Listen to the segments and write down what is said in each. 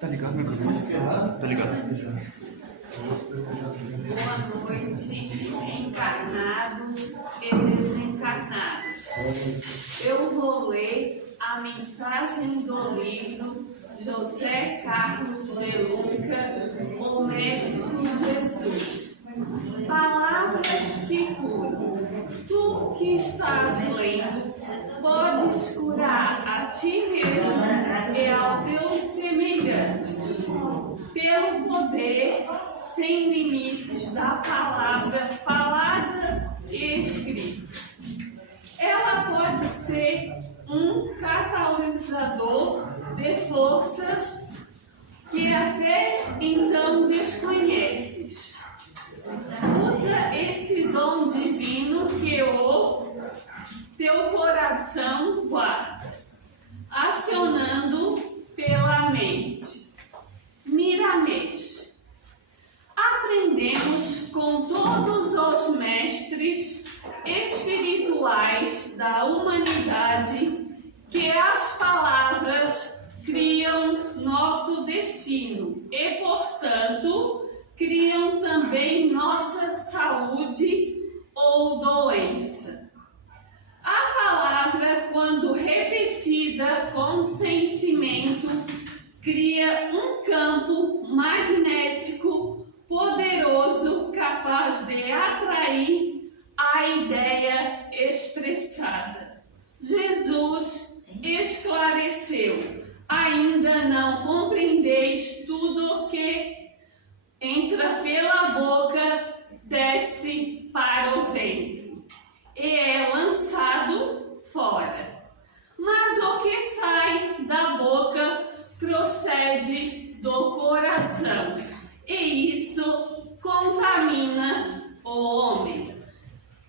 Tá ligado meu cabelo? Tá ligado? Boa noite, encarnados e desencarnados. Eu vou ler a mensagem do livro José Carlos de Luca, O Médico Jesus. Palavras que curam. Tu que estás lendo, podes curar a ti mesmo e aos teus semelhantes, pelo poder sem limites da palavra falada e escrita. Ela pode ser um catalisador de forças que até então desconheces. Usa esse dom divino que o teu coração guarda, acionando pela mente. Miramês. Aprendemos com todos os mestres espirituais da humanidade que as palavras criam nosso destino e, portanto, criam também nossa saúde ou doença. A palavra, quando repetida com sentimento, cria um campo magnético poderoso capaz de atrair a ideia expressada. Jesus esclareceu: ainda não compreendeis tudo o que entra pela boca, desce para o ventre e é lançado fora. Mas o que sai da boca procede do coração, e isso contamina o homem.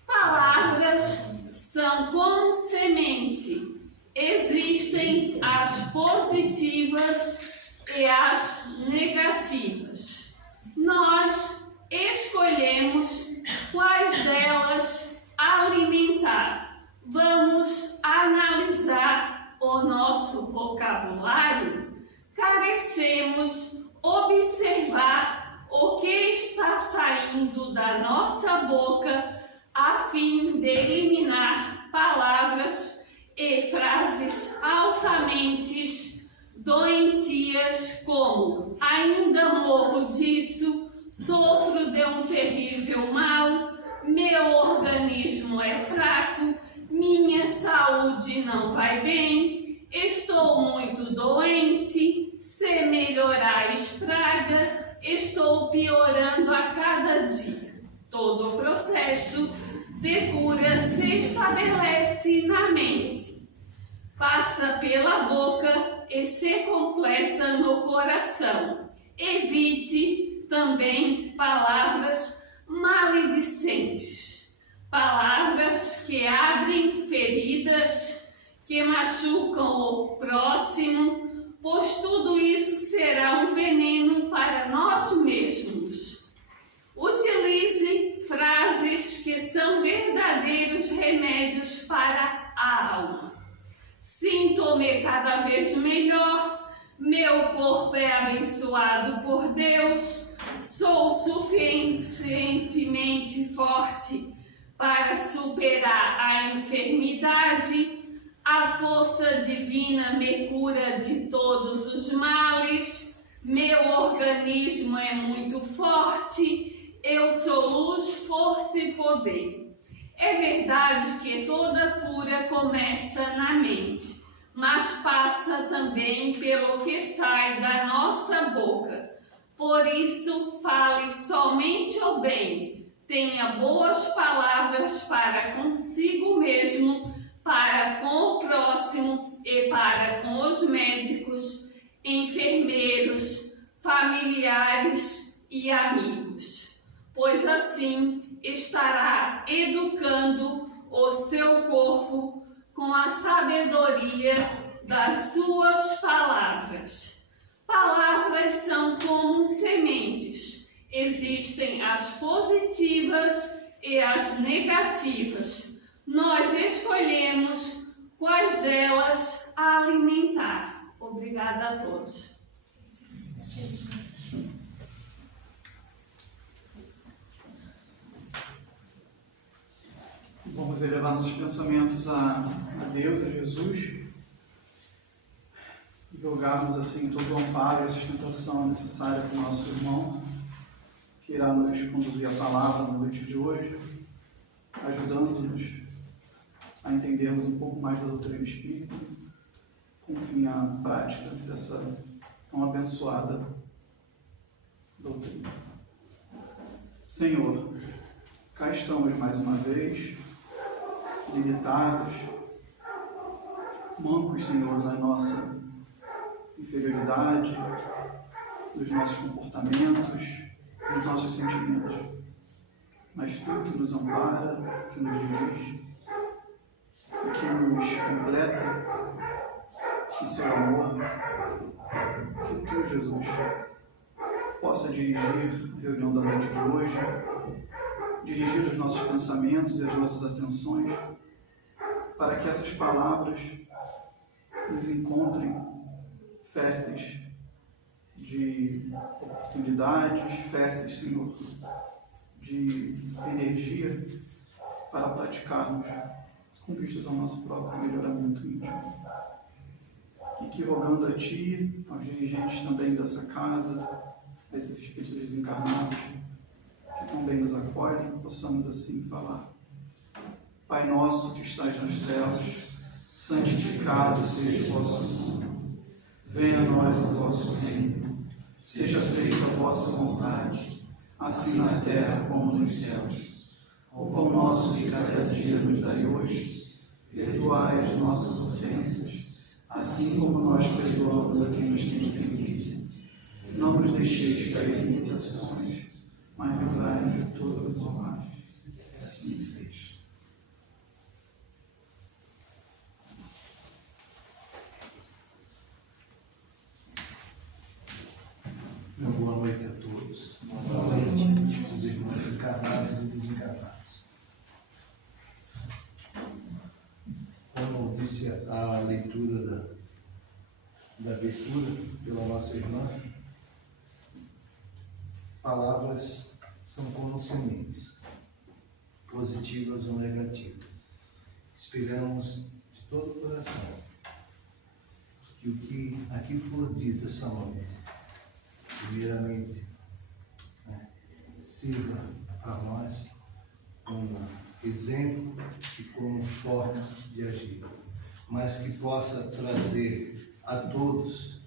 Palavras são como semente. Existem as positivas e as negativas. Nós escolhemos quais delas alimentar. Vamos analisar o nosso vocabulário. Carecemos observar o que está saindo da nossa boca a fim de eliminar palavras e frases altamente doentias como: ainda morro disso, sofro de um terrível mal, meu organismo é fraco, minha saúde não vai bem, estou muito doente, se melhorar estraga, estou piorando a cada dia. Todo o processo de cura se estabelece na mente, passa pela boca e se completa no coração. Evite também palavras maledicentes, palavras que abrem feridas, que machucam o próximo, pois tudo isso será um veneno para nós mesmos. Utilize frases que são verdadeiros remédios para a alma. Sinto-me cada vez melhor, meu corpo é abençoado por Deus, sou suficientemente forte para superar a enfermidade, a força divina me cura de todos os males, meu organismo é muito forte, eu sou luz, força e poder. É verdade que toda cura começa na mente, mas passa também pelo que sai da nossa boca. Por isso, fale somente o bem. Tenha boas palavras para consigo mesmo, para com o próximo e para com os médicos, enfermeiros, familiares e amigos, pois assim estará educando o seu corpo com a sabedoria das suas palavras. Palavras são como sementes. Existem as positivas e as negativas. Nós escolhemos quais delas alimentar. Obrigada a todos. Vamos elevar nossos pensamentos a Deus, a Jesus, e rogarmos assim todo o amparo e a sustentação necessária para o nosso irmão, que irá nos conduzir a palavra na noite de hoje, ajudando-nos a entendermos um pouco mais da doutrina espírita, com fim à prática dessa tão abençoada doutrina. Senhor, cá estamos mais uma vez, limitados, mancos, Senhor, na nossa inferioridade, dos nossos comportamentos, dos nossos sentimentos. Mas Tu que nos ampara, que nos dirige, e que nos completa em Seu amor, que Tu, Jesus, possa dirigir a reunião da noite de hoje, dirigir os nossos pensamentos e as nossas atenções, para que essas palavras nos encontrem férteis de oportunidades, férteis, Senhor, de energia para praticarmos com vistas ao nosso próprio melhoramento íntimo. E que, rogando a Ti, aos dirigentes também dessa casa, desses espíritos desencarnados, que também nos acolhem, possamos assim falar. Pai nosso que estás nos céus, santificado seja o vosso nome. Venha a nós o vosso reino. Seja feita a vossa vontade, assim na terra como nos céus. O pão nosso de cada dia nos dai hoje. Perdoai as nossas ofensas, assim como nós perdoamos a quem nos tem ofendido. Não nos deixeis cair em tentações, mas livrai-nos de todo o mal. Assim seja. Uma boa noite a todos. Boa noite, os irmãos encarnados e desencarnados. Como disse a leitura da abertura pela nossa irmã, palavras são como sementes, positivas ou negativas. Esperamos de todo o coração que o que aqui for dito essa noite, primeiramente, sirva para nós como exemplo e como forma de agir, mas que possa trazer a todos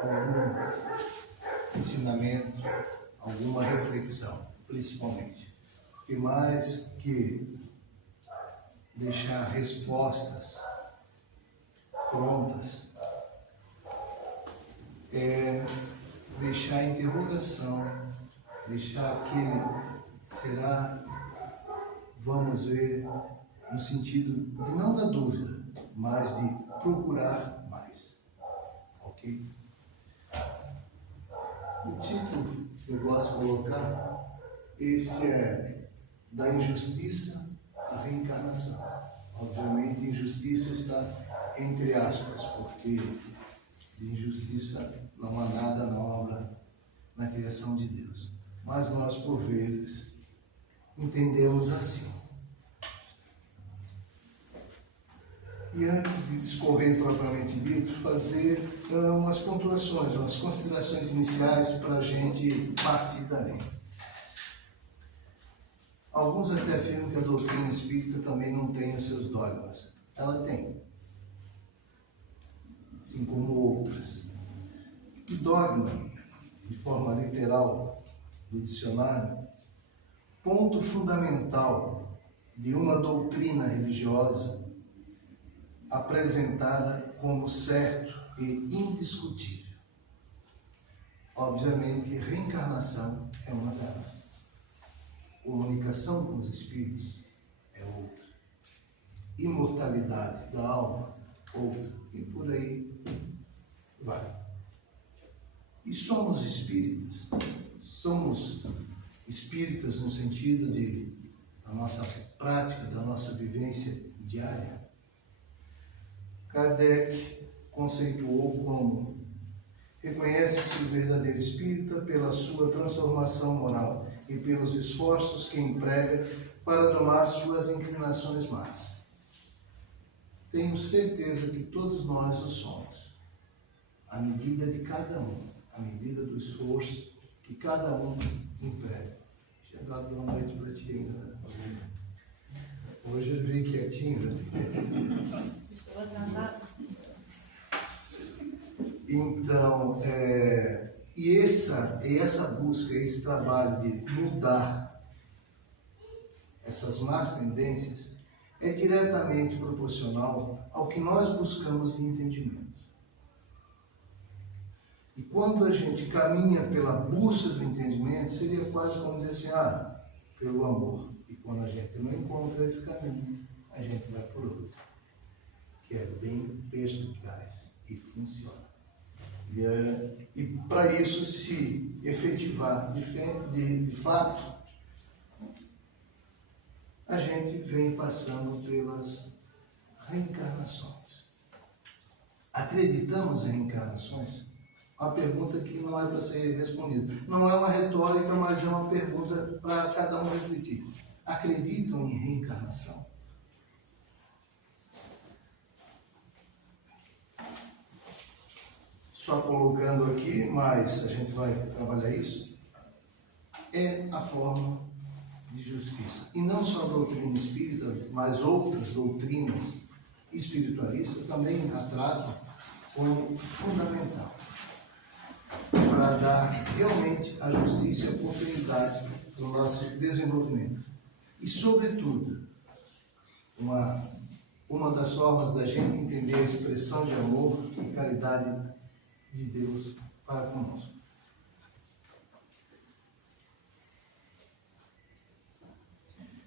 algum ensinamento, alguma reflexão, principalmente. Porque mais que deixar respostas prontas, é deixar a interrogação, deixar aquele será, vamos ver, no sentido de não da dúvida, mas de procurar mais. Ok? O título que eu gosto de colocar, esse é da injustiça à reencarnação. Obviamente, injustiça está entre aspas, porque de injustiça não há nada na obra, na criação de Deus. Mas nós, por vezes, entendemos assim. E antes de discorrer propriamente dito, fazer umas pontuações, umas considerações iniciais para a gente partir dali. Alguns até afirmam que a doutrina espírita também não tem os seus dogmas. Ela tem, assim como outras. E dogma, de forma literal, do dicionário, ponto fundamental de uma doutrina religiosa apresentada como certo e indiscutível. Obviamente, reencarnação é uma delas. Comunicação com os espíritos é outra. Imortalidade da alma, outra. E por aí vai. E somos espíritas. Somos espíritas no sentido de da nossa prática, da nossa vivência diária. Kardec conceituou como Reconhece-se o verdadeiro espírita pela sua transformação moral e pelos esforços que emprega para domar suas inclinações más. Tenho certeza que todos nós o somos, à medida de cada um, à medida do esforço que cada um emprega. Tinha dado boa noite para ti ainda. Hoje eu vim quietinho, né? Estou atrasada. Então, e essa busca, esse trabalho de mudar essas más tendências é diretamente proporcional ao que nós buscamos de entendimento. E quando a gente caminha pela busca do entendimento, seria quase como dizer assim, pelo amor. E quando a gente não encontra esse caminho, a gente vai por outro, que é bem perspicaz e funciona. E para isso se efetivar de fato, a gente vem passando pelas reencarnações. Acreditamos em reencarnações? Uma pergunta que não é para ser respondida. Não é uma retórica, mas é uma pergunta para cada um refletir. Acreditam em reencarnação? Só colocando aqui, mas a gente vai trabalhar isso. É a forma de justiça. E não só a doutrina espírita, mas outras doutrinas espiritualistas também a tratam como fundamental para dar realmente a justiça e a oportunidade no nosso desenvolvimento. E, sobretudo, uma das formas da gente entender a expressão de amor e caridade de Deus para conosco.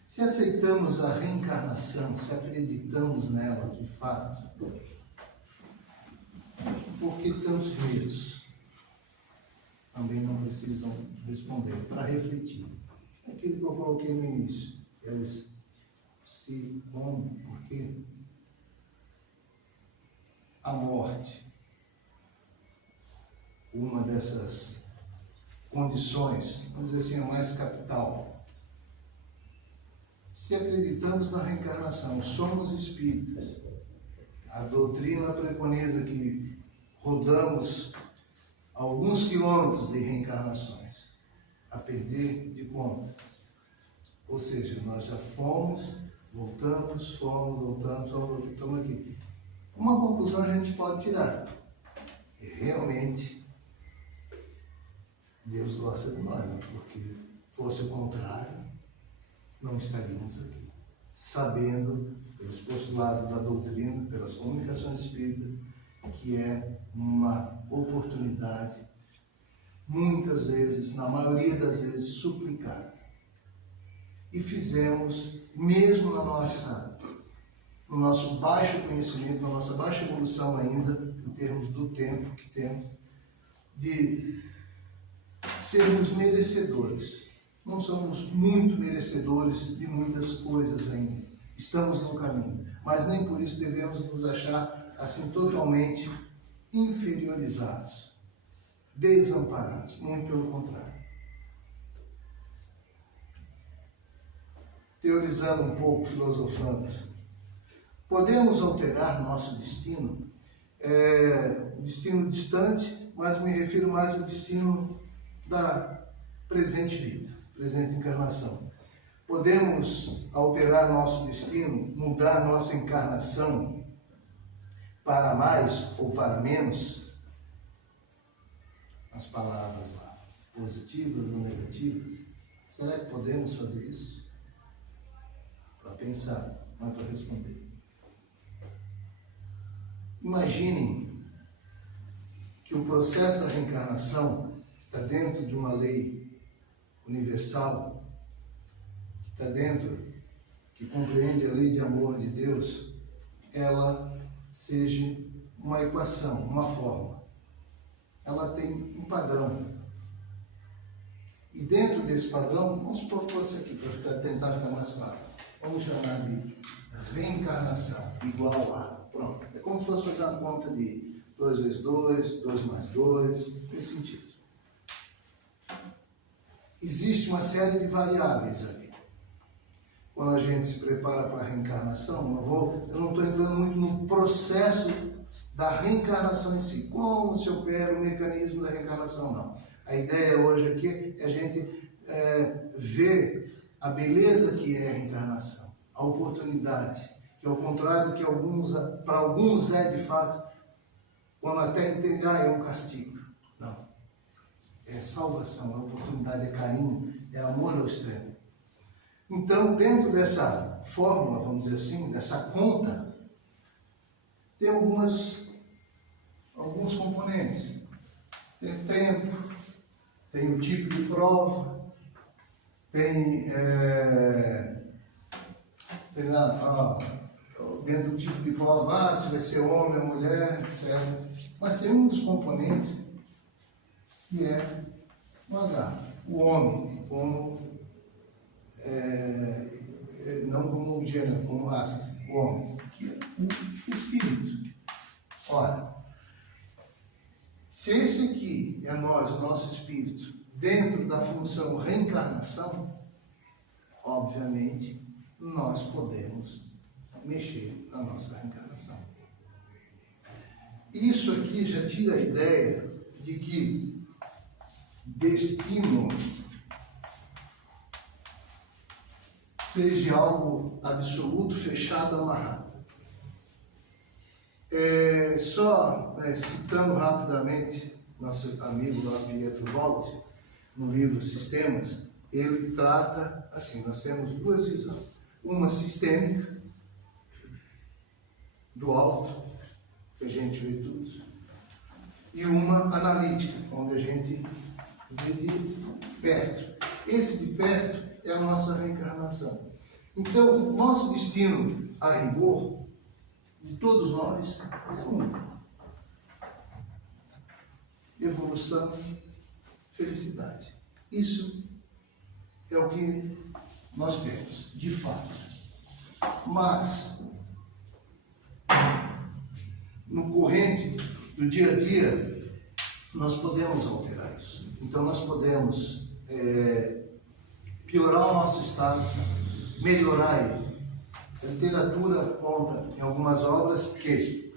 Se aceitamos a reencarnação, se acreditamos nela de fato, por que tantos medos? Também não precisam responder, para refletir. Aquilo que eu coloquei no início, é o se, como, por quê? A morte, uma dessas condições, vamos dizer assim, a mais capital. Se acreditamos na reencarnação, somos espíritas, a doutrina preconiza que rodamos alguns quilômetros de reencarnações, a perder de conta. Ou seja, nós já fomos, voltamos, estamos aqui. Uma conclusão a gente pode tirar. Realmente, Deus gosta de nós, né? Porque fosse o contrário, não estaríamos aqui. Sabendo, pelos postulados da doutrina, pelas comunicações espíritas, que é uma oportunidade, muitas vezes, na maioria das vezes, suplicada. E fizemos, mesmo no nosso baixo conhecimento, na nossa baixa evolução ainda, em termos do tempo que temos, de sermos merecedores. Não somos muito merecedores de muitas coisas ainda. Estamos no caminho, mas nem por isso devemos nos achar assim totalmente inferiorizados, desamparados, muito pelo contrário. Teorizando um pouco, filosofando, podemos alterar nosso destino? Destino distante, mas me refiro mais ao destino da presente vida, presente encarnação. Podemos alterar nosso destino, mudar nossa encarnação para mais ou para menos? As palavras lá, positivas ou negativas. Será que podemos fazer isso? Para pensar, não é para responder. Imaginem que o processo da reencarnação está dentro de uma lei universal, que está dentro, que compreende a lei de amor de Deus, ela seja uma equação, uma forma. Ela tem um padrão. E dentro desse padrão, vamos supor que fosse aqui, para tentar ficar mais fácil. Vamos chamar de reencarnação, igual a. Pronto. É como se fosse fazer uma conta de 2 vezes 2, 2 mais 2, nesse sentido. Existe uma série de variáveis ali. Quando a gente se prepara para a reencarnação, eu não estou entrando muito no processo da reencarnação em si, como se opera o mecanismo da reencarnação, não. A ideia hoje aqui é a gente ver a beleza que é a reencarnação, a oportunidade, que ao contrário do que para alguns é de fato, quando até entender, é um castigo. Não. É salvação, é oportunidade, é carinho, é amor ao extremo. Então, dentro dessa fórmula, vamos dizer assim, dessa conta, tem alguns componentes. Tem o tempo, tem o tipo de prova, tem, sei lá, dentro do tipo de prova, se vai ser homem ou mulher, etc. Mas tem um dos componentes que é o H, o homem, não como o gênero, como raça, o homem, que é o espírito. Ora, se esse aqui é nós, o nosso espírito, dentro da função reencarnação, obviamente, nós podemos mexer na nossa reencarnação. Isso aqui já tira a ideia de que destino seja algo absoluto, fechado, amarrado. Citando rapidamente nosso amigo lá, Pietro Volti, no livro Sistemas, ele trata assim, nós temos duas visões. Uma sistêmica, do alto, que a gente vê tudo, e uma analítica, onde a gente vê de perto. Esse de perto é a nossa reencarnação. Então, o nosso destino, a rigor, de todos nós, é um: evolução, felicidade. Isso é o que nós temos, de fato. Mas, no corrente do dia a dia, nós podemos alterar isso. Então, nós podemos piorar o nosso estado, melhorar ele. A literatura conta em algumas obras que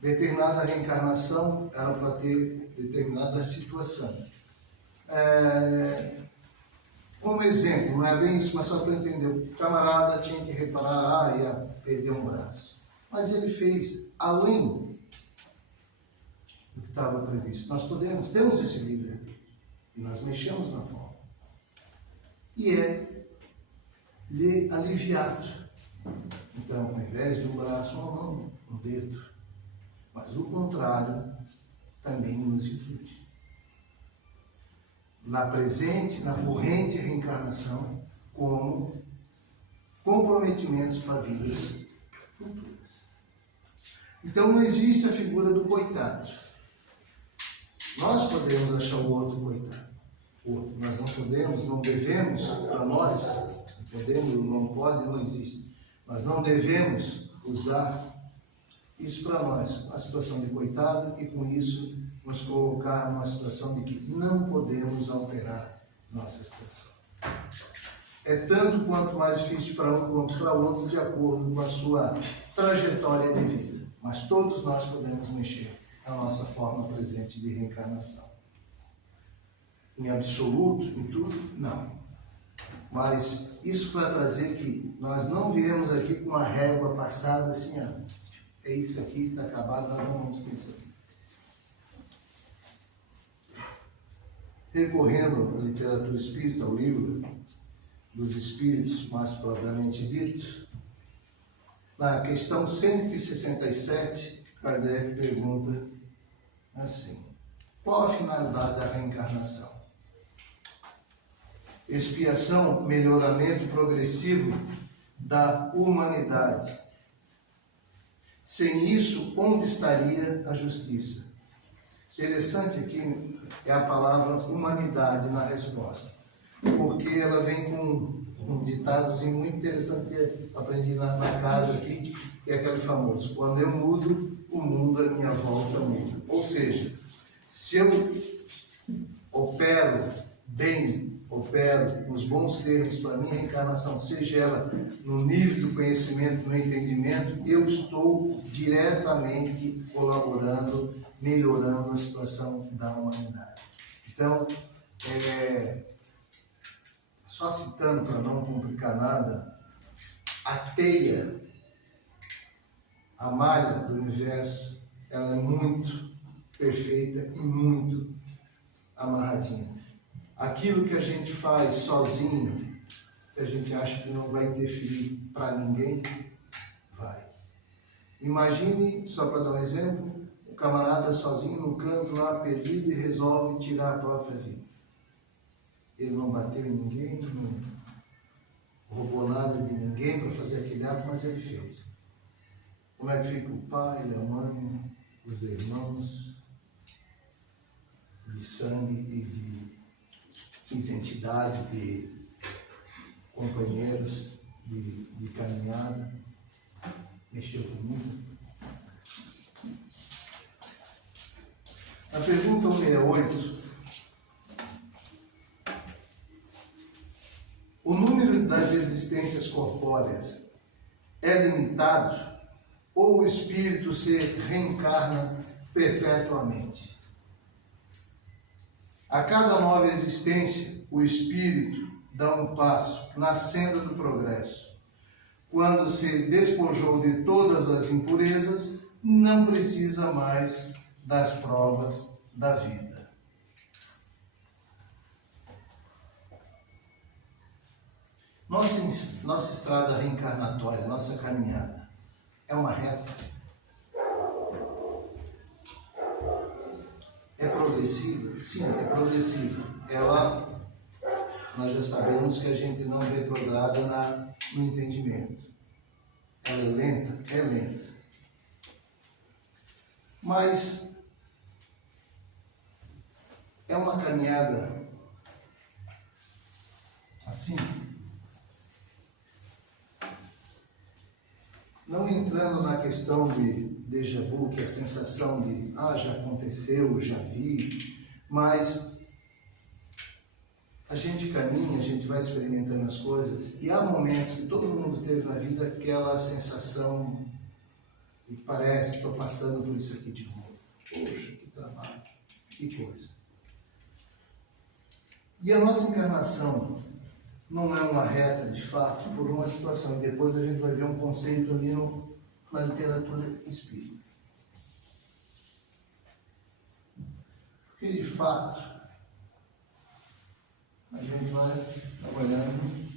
determinada reencarnação era para ter determinada situação. Como exemplo, não é bem isso, mas só para entender, o camarada tinha que reparar, ia perder um braço. Mas ele fez além do que estava previsto. Nós temos esse livro aqui, e nós mexemos na forma. E lhe aliviado. Então, ao invés de um braço, uma mão, um dedo. Mas o contrário também nos inflige. Na corrente reencarnação, como comprometimentos para vidas futuras. Então não existe a figura do coitado. Nós podemos achar o outro coitado. Nós não podemos, não devemos, para nós, podemos, não pode, não existe. Nós não devemos usar isso para nós, a situação de coitado, e com isso nos colocar numa situação de que não podemos alterar nossa situação. É tanto quanto mais difícil para um quanto para outro, de acordo com a sua trajetória de vida. Mas todos nós podemos mexer na nossa forma presente de reencarnação. Em absoluto, em tudo, não. Mas isso para trazer que nós não viemos aqui com uma régua passada assim, é isso aqui, está acabado, nós não vamos pensar. Recorrendo à literatura espírita, ao livro dos Espíritos, mais propriamente dito, na questão 167, Kardec pergunta assim: qual a finalidade da reencarnação? Expiação, melhoramento progressivo da humanidade. Sem isso, onde estaria a justiça? Interessante aqui é a palavra humanidade na resposta, porque ela vem com um ditadozinho muito interessante que eu aprendi na casa aqui, que é aquele famoso: quando eu mudo, o o mundo à minha volta muda. Ou seja, se eu opero bem, opero nos bons termos para a minha reencarnação, seja ela no nível do conhecimento, no entendimento, eu estou diretamente colaborando, melhorando a situação da humanidade. Então, só citando para não complicar nada, a teia, a malha do universo, ela é muito perfeita e muito amarradinha. Aquilo que a gente faz sozinho, que a gente acha que não vai interferir para ninguém, vai. Imagine, só para dar um exemplo, o camarada sozinho no canto lá, perdido, e resolve tirar a própria vida. Ele não bateu em ninguém, não roubou nada de ninguém para fazer aquele ato, mas ele fez. Como é que fica o pai, a mãe, os irmãos, de sangue e de identidade, de companheiros de caminhada? Mexeu comigo? A pergunta 168. O número das existências corpóreas é limitado ou o espírito se reencarna perpetuamente? A cada nova existência, o espírito dá um passo na senda do progresso. Quando se despojou de todas as impurezas, não precisa mais das provas da vida. Nossa estrada reencarnatória, nossa caminhada, é uma reta? É progressiva? Sim, é progressiva. Nós já sabemos que a gente não retrograda no entendimento. Ela é lenta? É lenta. Mas é uma caminhada assim, não entrando na questão de déjà vu, que é a sensação de já aconteceu, já vi, mas a gente caminha, a gente vai experimentando as coisas, e há momentos que todo mundo teve na vida aquela sensação que parece que estou passando por isso aqui de novo. Poxa, que trabalho, que coisa. E a nossa encarnação não é uma reta, de fato, por uma situação. E depois a gente vai ver um conceito ali na literatura espírita. Porque, de fato, a gente vai trabalhando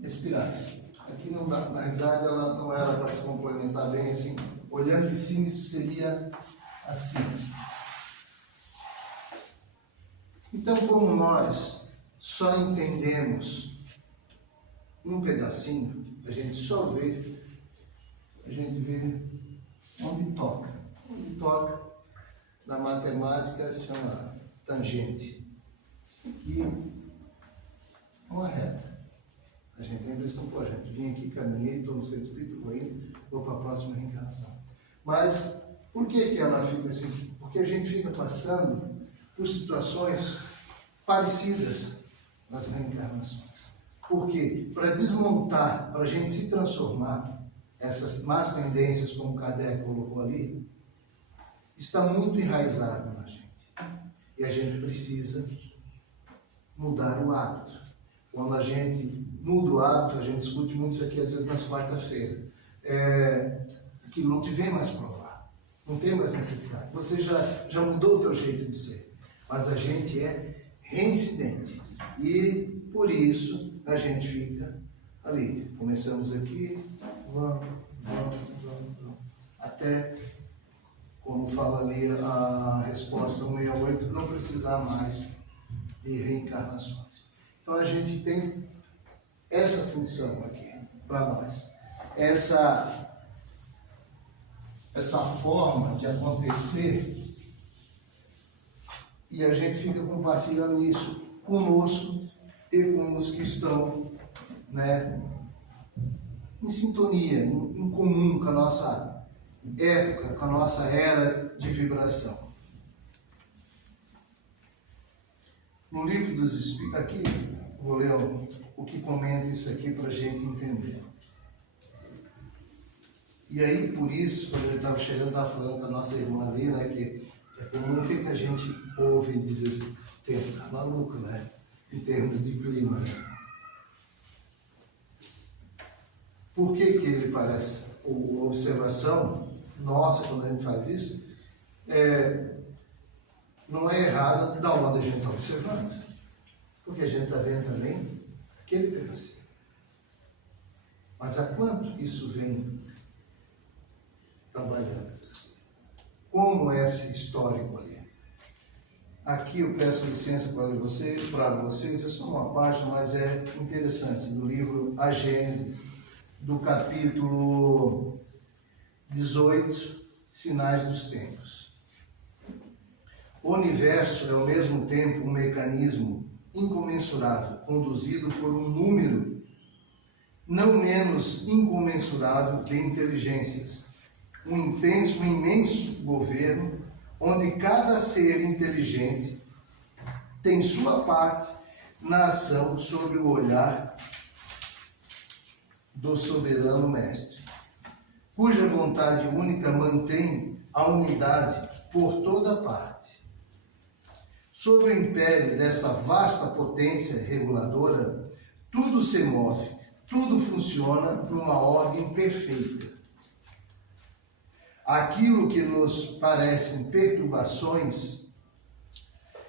espirais. Aqui não dá, na realidade, ela não era para se complementar bem assim. Olhando de cima, isso seria assim. Então, como nós só entendemos um pedacinho, a gente só vê, a gente vê onde toca. Onde toca, na matemática, se chama tangente. Isso aqui é uma reta. A gente tem a impressão, a gente vim aqui, caminhei, estou no centro espírita, vou indo, vou para a próxima reencarnação. Mas, por que ela fica assim? Porque a gente fica passando por situações parecidas nas reencarnações. Porque, para desmontar, para a gente se transformar, essas más tendências, como Kardec colocou ali, está muito enraizado na gente. E a gente precisa mudar o hábito. Quando a gente muda o hábito, a gente discute muito isso aqui, às vezes, nas quarta-feiras. Que não te vem mais provar. Não tem mais necessidade. Você já mudou o teu jeito de ser. Mas a gente é reincidente. E, por isso, a gente fica ali. Começamos aqui, vamos. Até, como fala ali a resposta 168, não precisar mais de reencarnações. Então, a gente tem essa função aqui, para nós. Essa forma de acontecer, e a gente fica compartilhando isso conosco e com os que estão, em sintonia, em comum com a nossa época, com a nossa era de vibração. No livro dos Espíritos, aqui, vou ler o que comenta isso aqui para a gente entender. E aí, por isso, quando ele estava chegando, estava falando com a nossa irmã ali, né, que é comum o que a gente ouve e diz assim, tá maluco, né, em termos de clima, né? Por que ele parece? A observação nossa, quando a gente faz isso, não é errada da onde a gente está observando. Porque a gente está vendo também aquele pedacinho. Mas há quanto isso vem trabalhando? Como é esse histórico ali? Aqui eu peço licença para vocês, é só uma página, mas é interessante, do livro A Gênese, do capítulo 18, Sinais dos Tempos. O universo é ao mesmo tempo um mecanismo incomensurável, conduzido por um número não menos incomensurável de inteligências, um imenso governo, onde cada ser inteligente tem sua parte na ação sob o olhar do soberano mestre, cuja vontade única mantém a unidade por toda parte. Sob o império dessa vasta potência reguladora, tudo se move, tudo funciona numa ordem perfeita. Aquilo que nos parecem perturbações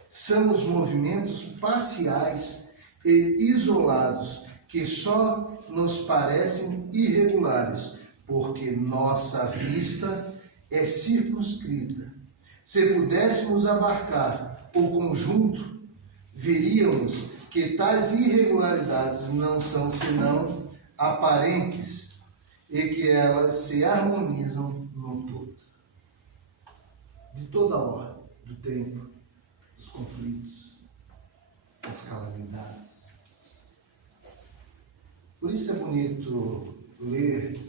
são os movimentos parciais e isolados que só nos parecem irregulares, porque nossa vista é circunscrita. Se pudéssemos abarcar o conjunto, veríamos que tais irregularidades não são senão aparentes e que elas se harmonizam no todo. De toda a ordem, do tempo, dos conflitos, das calamidades. Por isso é bonito ler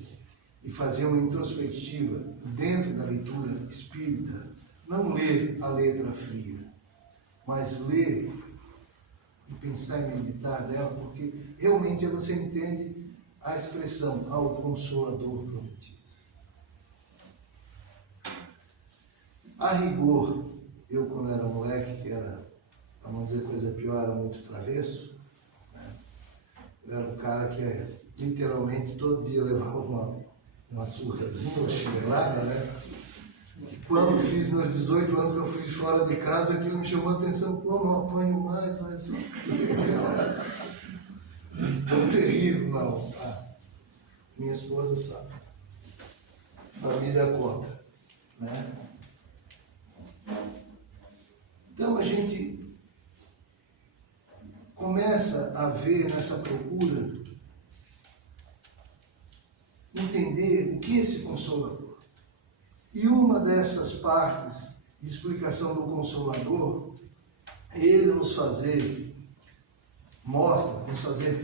e fazer uma introspectiva dentro da leitura espírita, não ler a letra fria, mas ler e pensar e meditar dela, porque realmente você entende a expressão ao Consolador prometido. A rigor, eu quando era moleque, que era, para não dizer coisa pior, era muito travesso, né? Eu era um cara que literalmente todo dia levava uma surrazinha, uma chinelada, né? E quando fiz meus 18 anos que eu fui fora de casa, aquilo me chamou a atenção, pô, não apanho mais, mas que legal. Tão terrível, não. Minha esposa sabe. Família conta, né? Então a gente começa a ver nessa procura, entender o que é esse Consolador. E uma dessas partes de explicação do Consolador é ele nos fazer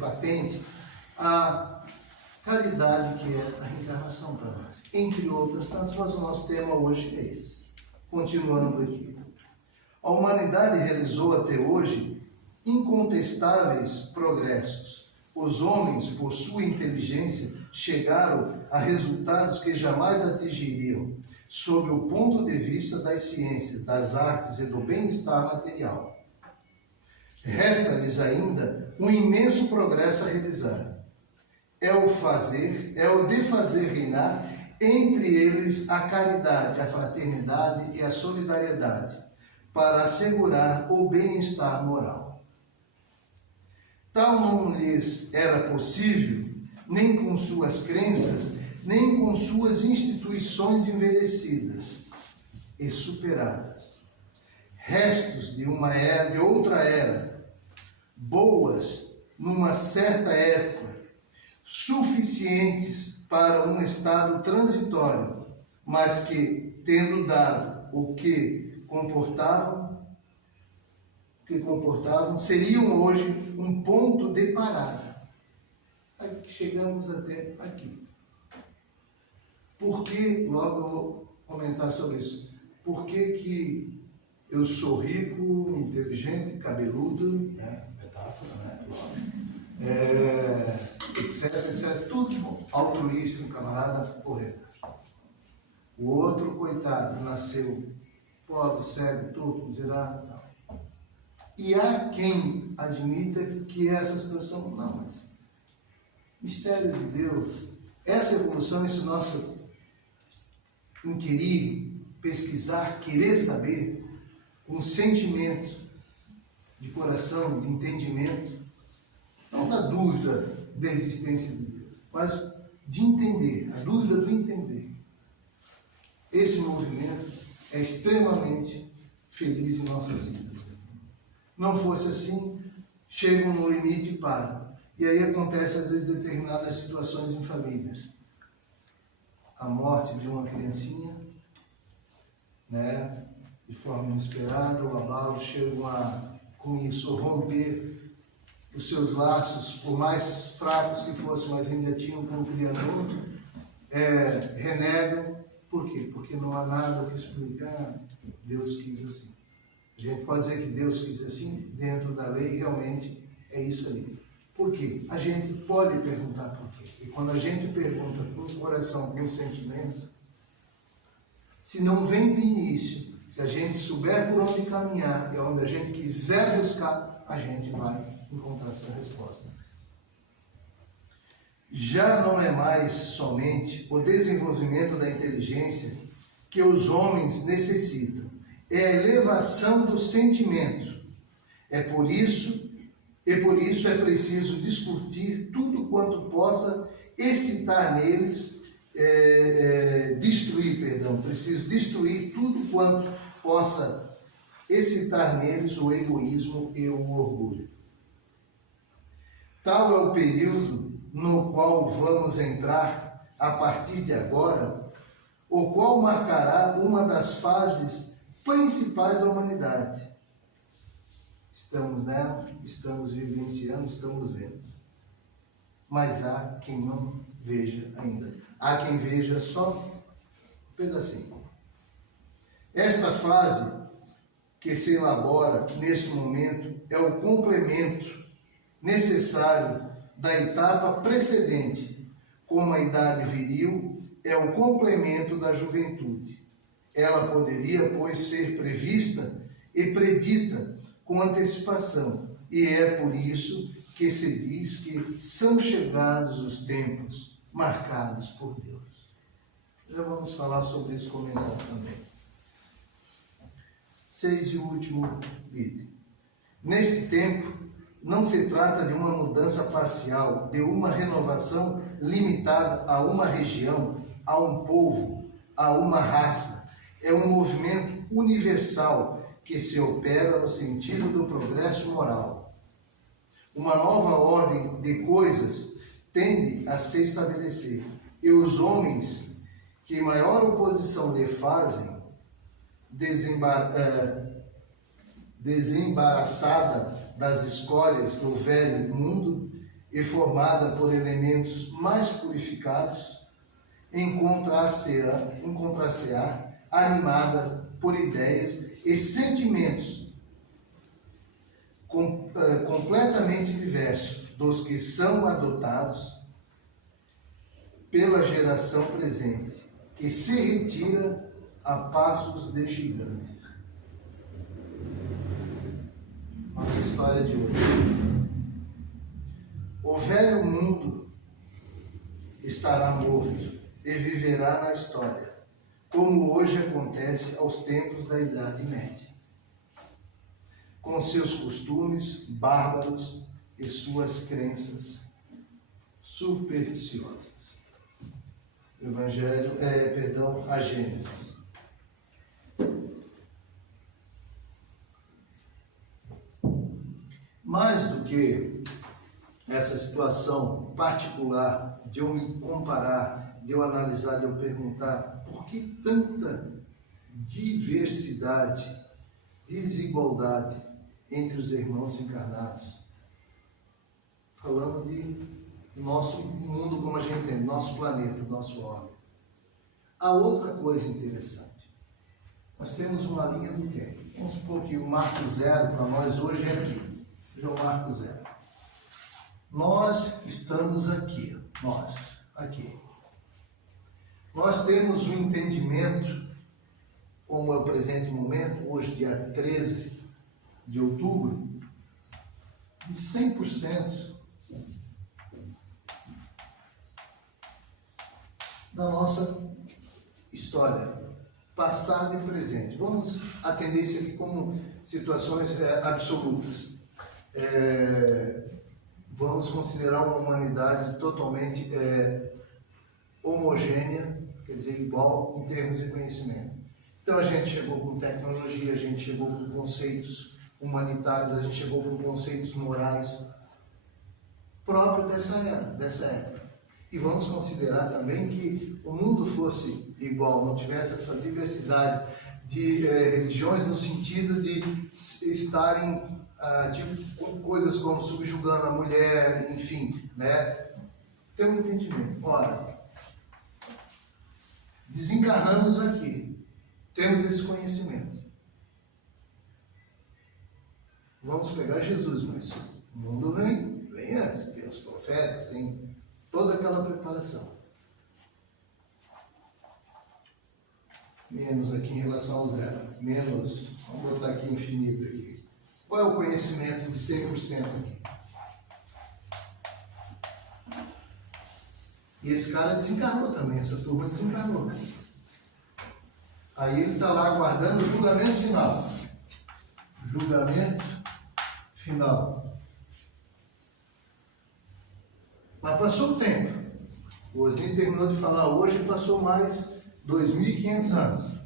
patente a caridade que é a reencarnação para nós. Entre outras tantas, mas o nosso tema hoje é esse. Continuando aqui. A humanidade realizou até hoje incontestáveis progressos. Os homens, por sua inteligência, chegaram a resultados que jamais atingiriam, sob o ponto de vista das ciências, das artes e do bem-estar material. Resta-lhes ainda um imenso progresso a realizar. É o de fazer reinar entre eles a caridade, a fraternidade e a solidariedade, para assegurar o bem-estar moral. Tal não lhes era possível, nem com suas crenças, nem com suas instituições envelhecidas e superadas. Restos de outra era, boas numa certa época, suficientes para um estado transitório, mas que, tendo dado o que comportavam, seriam hoje um ponto de parada. Aí chegamos até aqui. Por que, logo eu vou comentar sobre isso, por que eu sou rico, inteligente, cabeludo, né? Metáfora, né? Etc, tudo altruísta, um camarada correto. O outro, coitado, nasceu pobre, cego, torto, miserável. E há quem admita que essa situação, não, mas mistério de Deus, essa evolução, esse nosso inquirir, pesquisar, querer saber, um sentimento de coração, de entendimento, não da dúvida da existência de Deus, mas de entender, a dúvida do entender. Esse movimento é extremamente feliz em nossas vidas. Não fosse assim, chegam no limite e param. E aí acontece às vezes determinadas situações em famílias. A morte de uma criancinha, né, de forma inesperada, o abalo chegam a, com isso, romper os seus laços, por mais fracos que fossem, mas ainda tinham com o Criador, renegam. Por quê? Porque não há nada que explicar. Deus quis assim. A gente pode dizer que Deus quis assim, dentro da lei, realmente é isso ali. Por quê? A gente pode perguntar por quê. E quando a gente pergunta com o coração, com o sentimento, se não vem do início, se a gente souber por onde caminhar e onde a gente quiser buscar, a gente vai encontrar essa resposta. Já não é mais somente o desenvolvimento da inteligência que os homens necessitam, é a elevação do sentimento. Por isso é preciso discutir tudo quanto possa excitar neles, preciso destruir tudo quanto possa excitar neles o egoísmo e o orgulho. Tal é o período no qual vamos entrar a partir de agora, o qual marcará uma das fases principais da humanidade. Estamos nela, estamos vivenciando, estamos vendo. Mas há quem não veja ainda. Há quem veja só um pedacinho. Esta fase que se elabora nesse momento é o complemento necessário da etapa precedente, como a idade viril é o complemento da juventude. Ela poderia, pois, ser prevista e predita com antecipação, e é por isso que se diz que são chegados os tempos marcados por Deus. Já vamos falar sobre isso, comentar também. 6 e último item. Nesse tempo, não se trata de uma mudança parcial, de uma renovação limitada a uma região, a um povo, a uma raça. É um movimento universal que se opera no sentido do progresso moral. Uma nova ordem de coisas tende a se estabelecer, e os homens que maior oposição lhe fazem, desembaraçada das escórias do velho mundo e formada por elementos mais purificados, encontrar-se-á animada por ideias e sentimentos completamente diversos dos que são adotados pela geração presente, que se retira a passos de gigante. Nossa história de hoje. O velho mundo estará morto e viverá na história, como hoje acontece aos tempos da Idade Média, com seus costumes bárbaros e suas crenças supersticiosas. A Gênesis. Mais do que essa situação particular de eu me comparar, de eu analisar, de eu perguntar por que tanta diversidade, desigualdade entre os irmãos encarnados, falando de nosso mundo como a gente tem, nosso planeta, nosso orbe. Há outra coisa interessante. Nós temos uma linha do tempo. Vamos supor que o marco zero para nós hoje é aqui. Hoje é o marco zero. Nós estamos aqui. Aqui. Nós temos um entendimento, como é o presente momento, hoje dia 13 de outubro, de 100% da nossa história, passado e presente. Vamos atender isso aqui como situações absolutas. Vamos considerar uma humanidade totalmente homogênea, quer dizer, igual em termos de conhecimento. Então a gente chegou com tecnologia, a gente chegou com conceitos humanitários, a gente chegou com conceitos morais próprios dessa época. E vamos considerar também que o mundo fosse igual, não tivesse essa diversidade de religiões no sentido de estarem coisas como subjugando a mulher, enfim, né? Tem um entendimento. Ora, desencarnamos aqui, temos esse conhecimento. Vamos pegar Jesus, mas o mundo vem antes, tem os profetas, tem toda aquela preparação. Menos aqui em relação ao zero, menos, vamos botar aqui infinito aqui. Qual é o conhecimento de 100% aqui? E esse cara desencarnou também, essa turma desencarnou. Aí ele está lá aguardando o julgamento final. Julgamento final. Mas passou o tempo. O Osni terminou de falar hoje e passou mais 2.500 anos.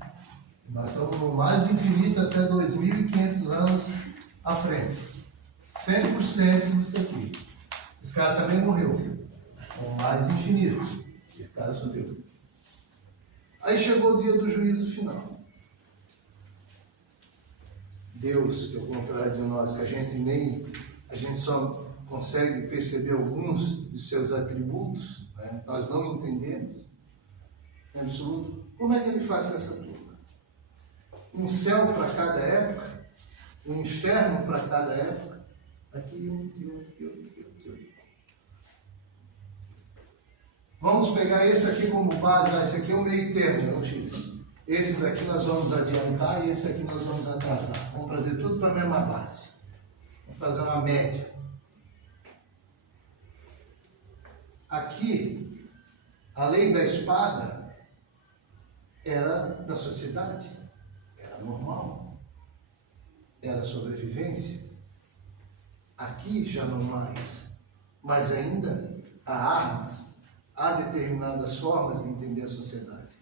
Nós estamos no mais infinito até 2.500 anos à frente. 100% disso aqui. Esse cara também morreu. O mais infinito. Esse cara subiu. Aí chegou o dia do juízo final. Deus, que é o contrário de nós, que a gente só consegue perceber alguns de seus atributos, né? Nós não entendemos, em absoluto. Como é que ele faz com essa turma? Um céu para cada época, um inferno para cada época, aqui um. Vamos pegar esse aqui como base, esse aqui é o meio termo, não, X? Esses aqui nós vamos adiantar e esse aqui nós vamos atrasar. Vamos trazer tudo para a mesma base. Vamos fazer uma média. Aqui, a lei da espada era da sociedade, era normal, era sobrevivência. Aqui já não mais, mas ainda há armas, há determinadas formas de entender a sociedade.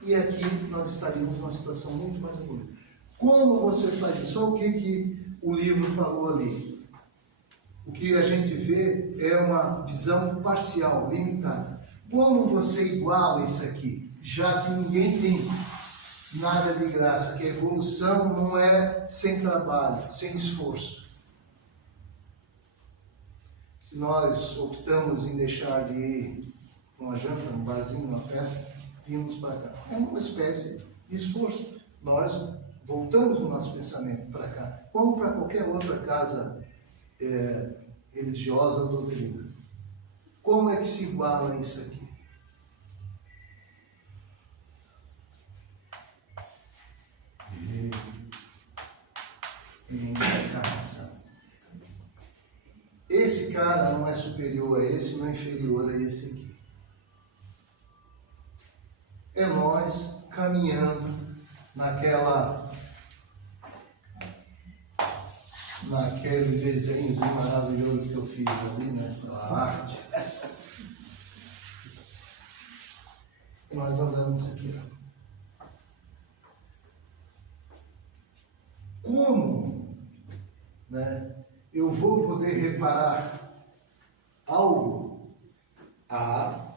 E aqui nós estaríamos numa situação muito mais evoluída. Como você faz isso? Olha o que o livro falou ali. O que a gente vê é uma visão parcial, limitada. Como você iguala isso aqui? Já que ninguém tem nada de graça, que a evolução não é sem trabalho, sem esforço. Se nós optamos em deixar de ir numa janta, num barzinho, numa festa, vimos para cá. É uma espécie de esforço. Nós voltamos o nosso pensamento para cá, como para qualquer outra casa religiosa ou doutrina. Como é que se iguala isso aqui? Encarnação. Esse cara não é superior a esse, não é inferior a esse aqui. É nós caminhando naquele desenho maravilhoso que eu fiz ali, né? A arte. E nós andamos aqui. Como, né, eu vou poder reparar algo?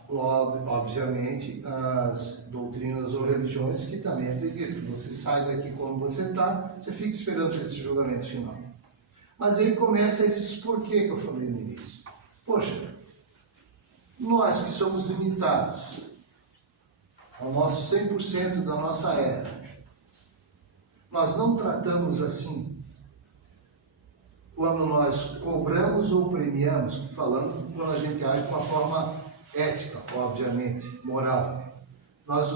Obviamente, as doutrinas ou religiões que também acreditam. Você sai daqui como você está, você fica esperando esse julgamento final. Mas aí começa esses porquê que eu falei no início. Poxa, nós que somos limitados, ao nosso 100% da nossa era. Nós não tratamos assim quando nós cobramos ou premiamos, falando quando a gente age de uma forma ética, obviamente, moral. Nós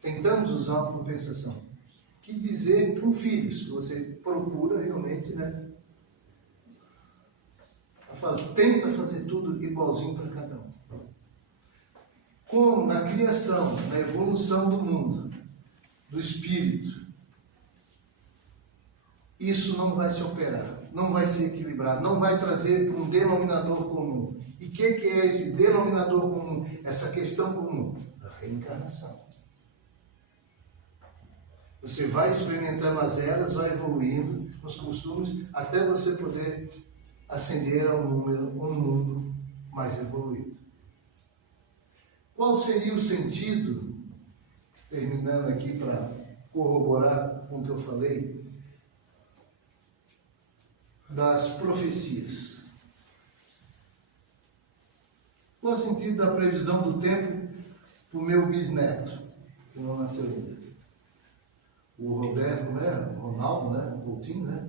tentamos usar uma compensação. Que dizer com filhos, que você procura realmente, né? Tenta fazer tudo igualzinho para cada um. Como na criação, na evolução do mundo, do espírito, isso não vai se operar, não vai se equilibrar, não vai trazer um denominador comum. E o que é esse denominador comum? Essa questão comum? A reencarnação. Você vai experimentando as eras, vai evoluindo os costumes, até você poder ascender a um mundo mais evoluído. Qual seria o sentido, terminando aqui para corroborar com o que eu falei, das profecias? Qual o sentido da previsão do tempo para o meu bisneto, que não nasceu ainda? O Roberto, né? O Ronaldo, né? O Coutinho, né?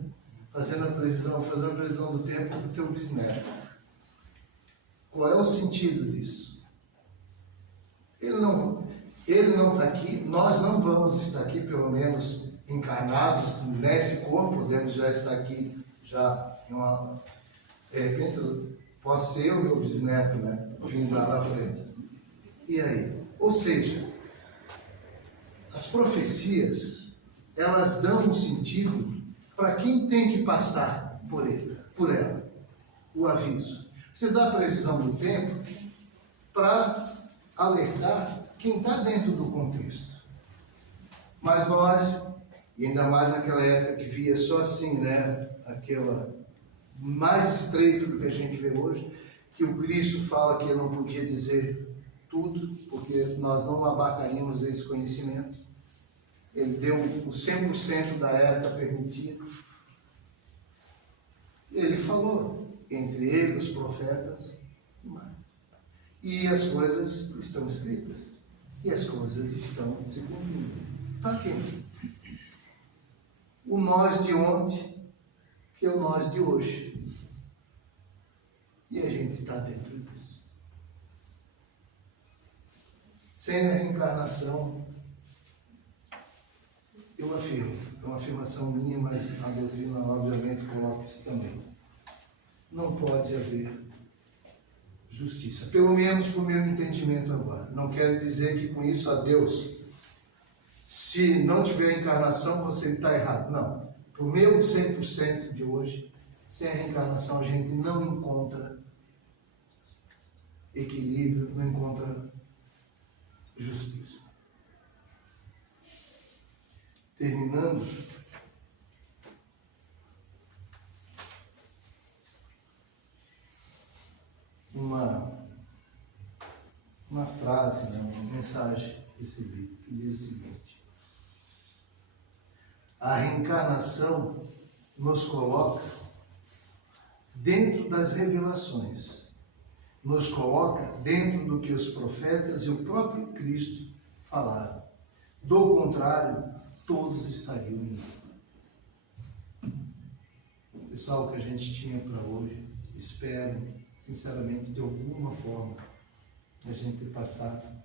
Fazendo a previsão do tempo para o teu bisneto. Qual é o sentido disso? Ele não está aqui, nós não vamos estar aqui, pelo menos encarnados nesse corpo, podemos já estar aqui, já de repente, posso ser o meu bisneto, né? Vindo lá na frente. E aí? Ou seja, as profecias, elas dão um sentido para quem tem que passar por ela, o aviso. Você dá a previsão do tempo para alertar quem está dentro do contexto. Mas nós, e ainda mais naquela época que via só assim, né? Aquela mais estreito do que a gente vê hoje, que o Cristo fala que ele não podia dizer tudo, porque nós não abarcaríamos esse conhecimento. Ele deu o 100% da época permitida. Ele falou, entre eles, os profetas, e as coisas estão escritas. E as coisas estão se cumprindo. Para quem? O nós de ontem, que é o nós de hoje. E a gente está dentro disso. Sem a reencarnação, eu afirmo, é uma afirmação minha, mas a doutrina obviamente coloca isso também. Não pode haver justiça, pelo menos para o meu entendimento agora. Não quero dizer que com isso a Deus, se não tiver encarnação, você está errado. Não. Para o meu 100% de hoje, sem a reencarnação a gente não encontra equilíbrio, não encontra justiça. Terminando, uma frase, né, uma mensagem recebida, que diz o seguinte: a reencarnação nos coloca dentro das revelações, nos coloca dentro do que os profetas e o próprio Cristo falaram. Do contrário, todos estariam indo. Pessoal, o que a gente tinha para hoje, espero, sinceramente, de alguma forma, a gente ter passado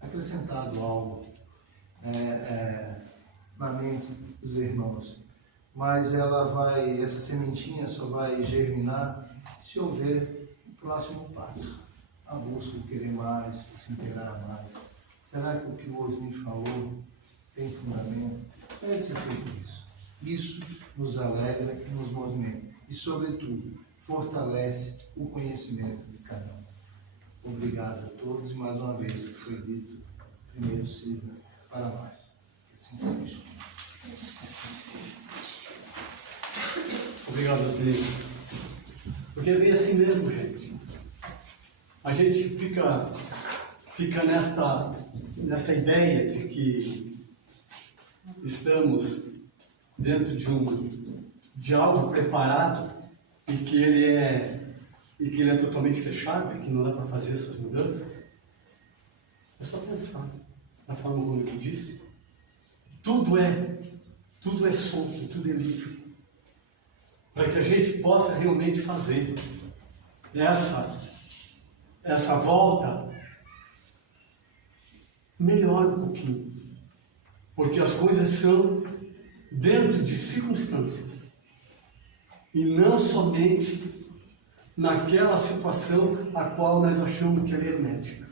acrescentado algo na mente dos irmãos. Mas essa sementinha só vai germinar se houver o próximo passo. A busca de querer mais, de se inteirar mais. Será que o que o Osni falou tem fundamento? Deve ser feito isso. Isso nos alegra e nos movimenta. E, sobretudo, fortalece o conhecimento de cada um. Obrigado a todos e, mais uma vez, o que foi dito, primeiro sirva para nós. Que assim seja. Obrigado, Osni. Porque é bem assim mesmo, gente. A gente fica nessa ideia de que estamos dentro de algo preparado e que ele é e que ele é totalmente fechado e que não dá para fazer essas mudanças? É só pensar na forma como ele disse. Tudo é solto, tudo é livre. Para que a gente possa realmente fazer essa volta melhor um pouquinho. Porque as coisas são dentro de circunstâncias. E não somente naquela situação a qual nós achamos que ela é hermética.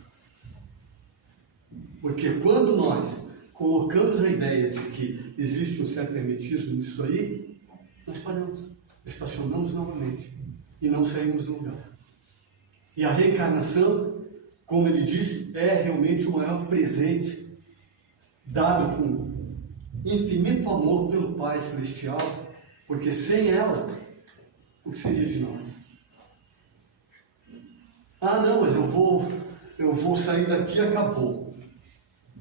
Porque quando nós colocamos a ideia de que existe um certo hermetismo nisso aí, nós paramos, estacionamos novamente e não saímos do lugar. E a reencarnação, como ele disse, é realmente o maior presente dado com infinito amor pelo Pai Celestial, porque sem ela, o que seria de nós? Ah, não, mas eu vou sair daqui e acabou.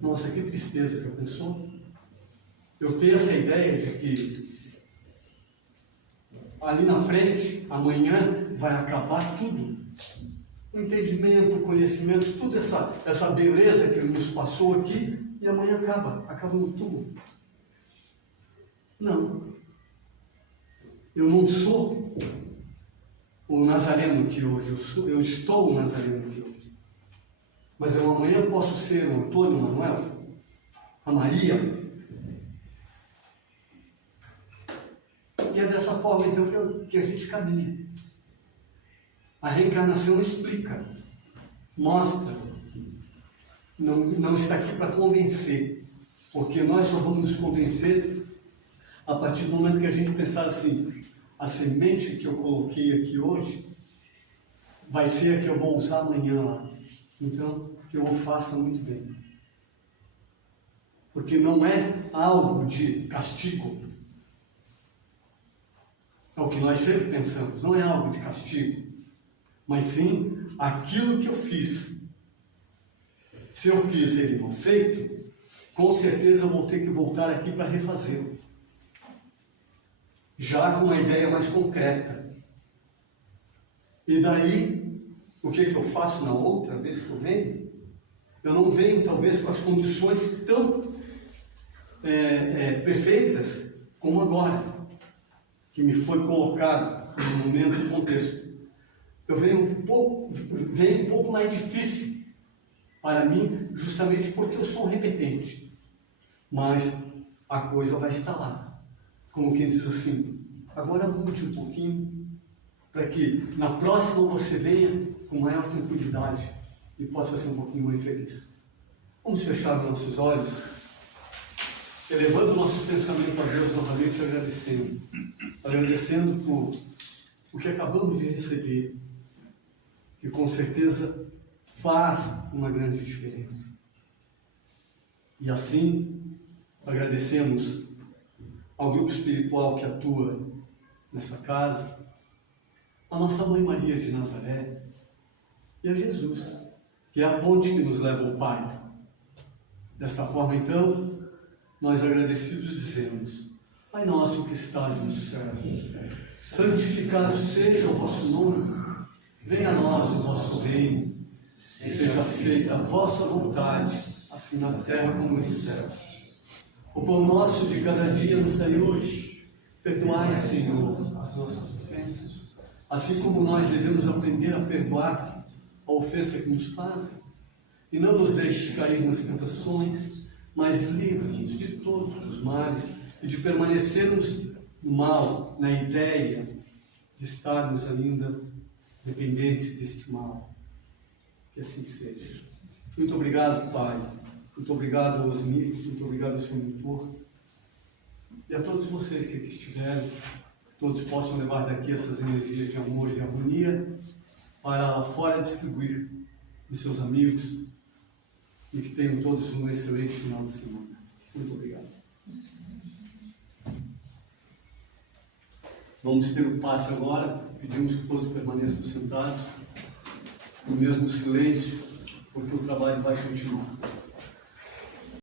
Nossa, que tristeza, já pensou? Eu tenho essa ideia de que ali na frente, amanhã, vai acabar tudo. O entendimento, o conhecimento, toda essa beleza que ele nos passou aqui, e amanhã acaba no túmulo. Não. Eu não sou o Nazareno que hoje eu estou o Nazareno que hoje. Mas eu amanhã posso ser o Antônio, o Manuel, a Maria. E é dessa forma então que a gente caminha. A reencarnação explica, mostra, não está aqui para convencer, porque nós só vamos nos convencer a partir do momento que a gente pensar assim, a semente que eu coloquei aqui hoje vai ser a que eu vou usar amanhã lá. Então, que eu o faça muito bem. Porque não é algo de castigo. É o que nós sempre pensamos, não é algo de castigo, mas sim aquilo que eu fiz. Se eu fiz ele mal feito, com certeza eu vou ter que voltar aqui para refazê-lo. Já com uma ideia mais concreta. E daí, o que eu faço na outra vez que eu venho? Eu não venho talvez com as condições tão perfeitas como agora, que me foi colocado no momento e contexto. Eu venho um pouco mais difícil para mim, justamente porque eu sou um repetente. Mas a coisa vai estar lá. Como quem diz assim, agora mude um pouquinho, para que na próxima você venha com maior tranquilidade e possa ser um pouquinho mais feliz. Vamos fechar nossos olhos, elevando o nosso pensamento a Deus novamente, agradecendo por o que acabamos de receber, que com certeza faz uma grande diferença. E assim, agradecemos ao grupo espiritual que atua nessa casa, a nossa Mãe Maria de Nazaré e a Jesus, que é a ponte que nos leva ao Pai. Desta forma, então, nós agradecidos dizemos: Pai nosso que estás no céu, santificado seja o vosso nome, venha a nós o vosso reino, e seja feita a vossa vontade, assim na terra como nos céus. O pão nosso de cada dia nos dai hoje. Perdoai, Senhor, as nossas ofensas, assim como nós devemos aprender a perdoar a ofensa que nos fazem. E não nos deixes cair nas tentações, mas livra-nos de todos os males e de permanecermos no mal, na ideia de estarmos ainda dependentes deste mal. Que assim seja. Muito obrigado, Pai. Muito obrigado aos amigos, muito obrigado ao Senhor mentor. E a todos vocês que aqui estiveram, que todos possam levar daqui essas energias de amor e de harmonia para lá fora distribuir os seus amigos e que tenham todos um excelente final de semana. Muito obrigado. Vamos ter o passe agora. Pedimos que todos permaneçam sentados no mesmo silêncio, porque o trabalho vai continuar.